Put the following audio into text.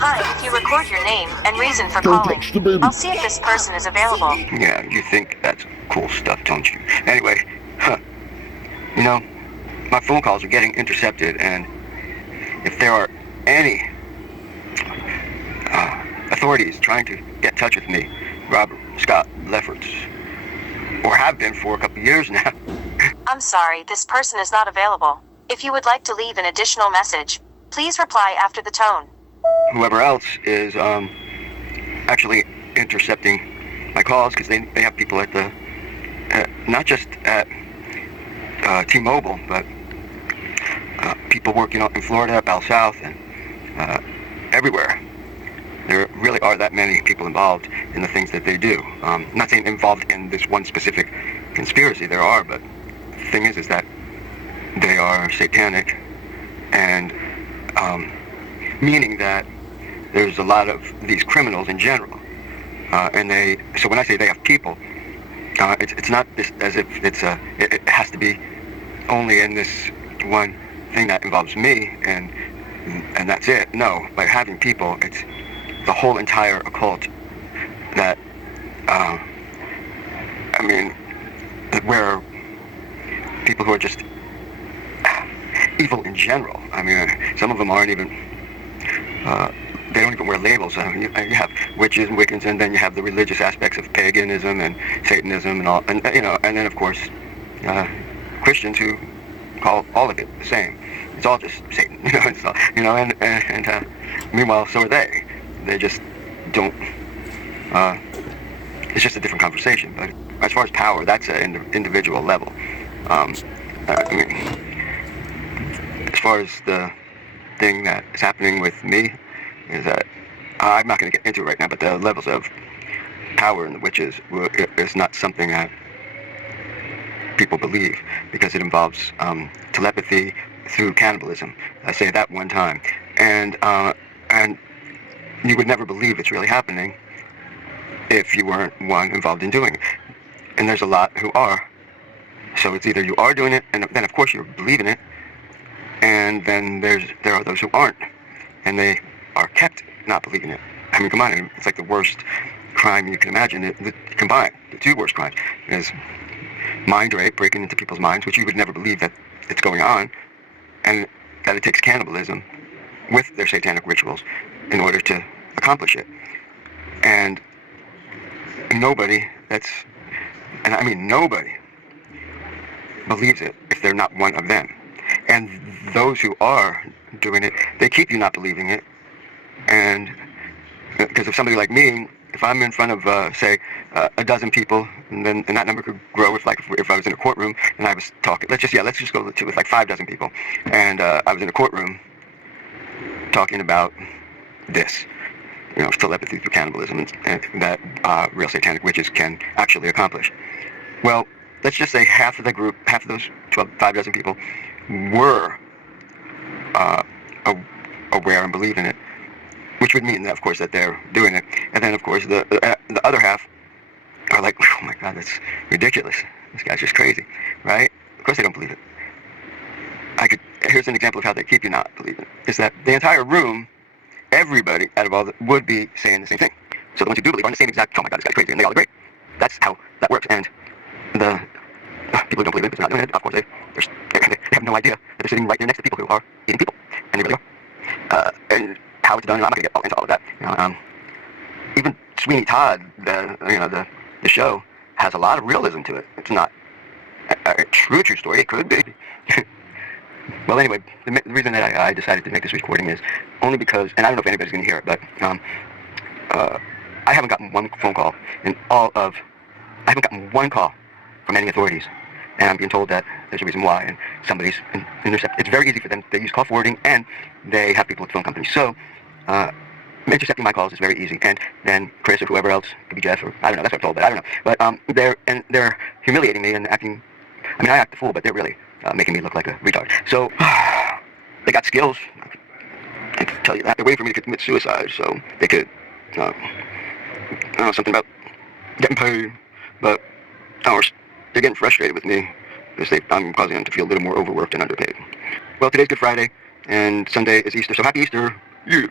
Hi, if you record your name and reason for Don't calling, touch the baby. I'll see if this person is available. Yeah, you think that's cool stuff, don't you? Anyway, you know, my phone calls are getting intercepted, and if there are any authorities trying to get in touch with me, Robert Scott Lefferts, or have been for a couple of years now. I'm sorry, this person is not available. If you would like to leave an additional message, please reply after the tone. Whoever else is actually intercepting my calls, because they have people at the, not just at T-Mobile, but people working in Florida, Bell South, and everywhere. There really are that many people involved in the things that they do. I'm not saying involved in this one specific conspiracy, there are, but the thing is that they are satanic, and meaning that there's a lot of these criminals in general. So when I say they have people, it's not this as if it has to be only in this one thing that involves me, and that's it. No, by having people, it's the whole entire occult that, where people who are just evil in general. I mean, some of them aren't even, they don't even wear labels. You have witches and Wiccans, and then you have the religious aspects of paganism and Satanism and all, and then of course, Christians who call all of it the same. It's all just Satan, it's all, and meanwhile, so are they. They just don't, it's just a different conversation. But as far as power, that's an individual level. As far as the thing that is happening with me, is that I'm not going to get into it right now, but the levels of power in the witches is not something that people believe, because it involves telepathy through cannibalism. I say that one time, and you would never believe it's really happening if you weren't one involved in doing it. And there's a lot who are. So it's either you are doing it, and then of course you're believing it, and then there are those who aren't, and they are kept not believing it. I mean, come on, it's like the worst crime you can imagine. Combined, the two worst crimes is mind rape, breaking into people's minds, which you would never believe that it's going on, and that it takes cannibalism with their satanic rituals in order to accomplish it. And nobody nobody believes it if they're not one of them. And those who are doing it, they keep you not believing it. And because if somebody like me, if I'm in front of, say, a dozen people, and that number could grow if I was in a courtroom and I was talking, let's just go with like 5 dozen people, and I was in a courtroom talking about this, telepathy through cannibalism, and that real satanic witches can actually accomplish. Well, let's just say half of the group, half of those 5 dozen people were aware and believe in it, which would mean that, of course, that they're doing it. And then, of course, the other half are like, oh my God, that's ridiculous. This guy's just crazy, right? Of course they don't believe it. Here's an example of how they keep you not believing it, is that the entire room, everybody out of all would be saying the same thing. So the ones who do believe are in the same exact, oh my God, this guy's crazy, and they all agree. That's how that works. And the people who don't believe it, but they're not doing it, of course, they have no idea that they're sitting right there next to people who are eating people, and they really are. And how it's done, I'm not going to get into all of that. Even Sweeney Todd, the show, has a lot of realism to it. It's not a true story. It could be. Well, anyway, the reason that I decided to make this recording is only because, and I don't know if anybody's going to hear it, but I haven't gotten one phone call I haven't gotten one call from any authorities, and I'm being told that there's a reason why, and somebody's intercepted. It's very easy for them. They use call forwarding, and they have people at phone companies. So intercepting my calls is very easy. And then Chris or whoever else, could be Jeff, or I don't know. That's what I'm told, but I don't know. But they're humiliating me and acting. I mean, I act the fool, but they're really making me look like a retard. So they got skills. I can tell you that they're waiting for me to commit suicide, so they could. I don't know, something about getting paid, but they're getting frustrated with me because I'm causing them to feel a little more overworked and underpaid. Well, today's Good Friday, and Sunday is Easter, so happy Easter, you!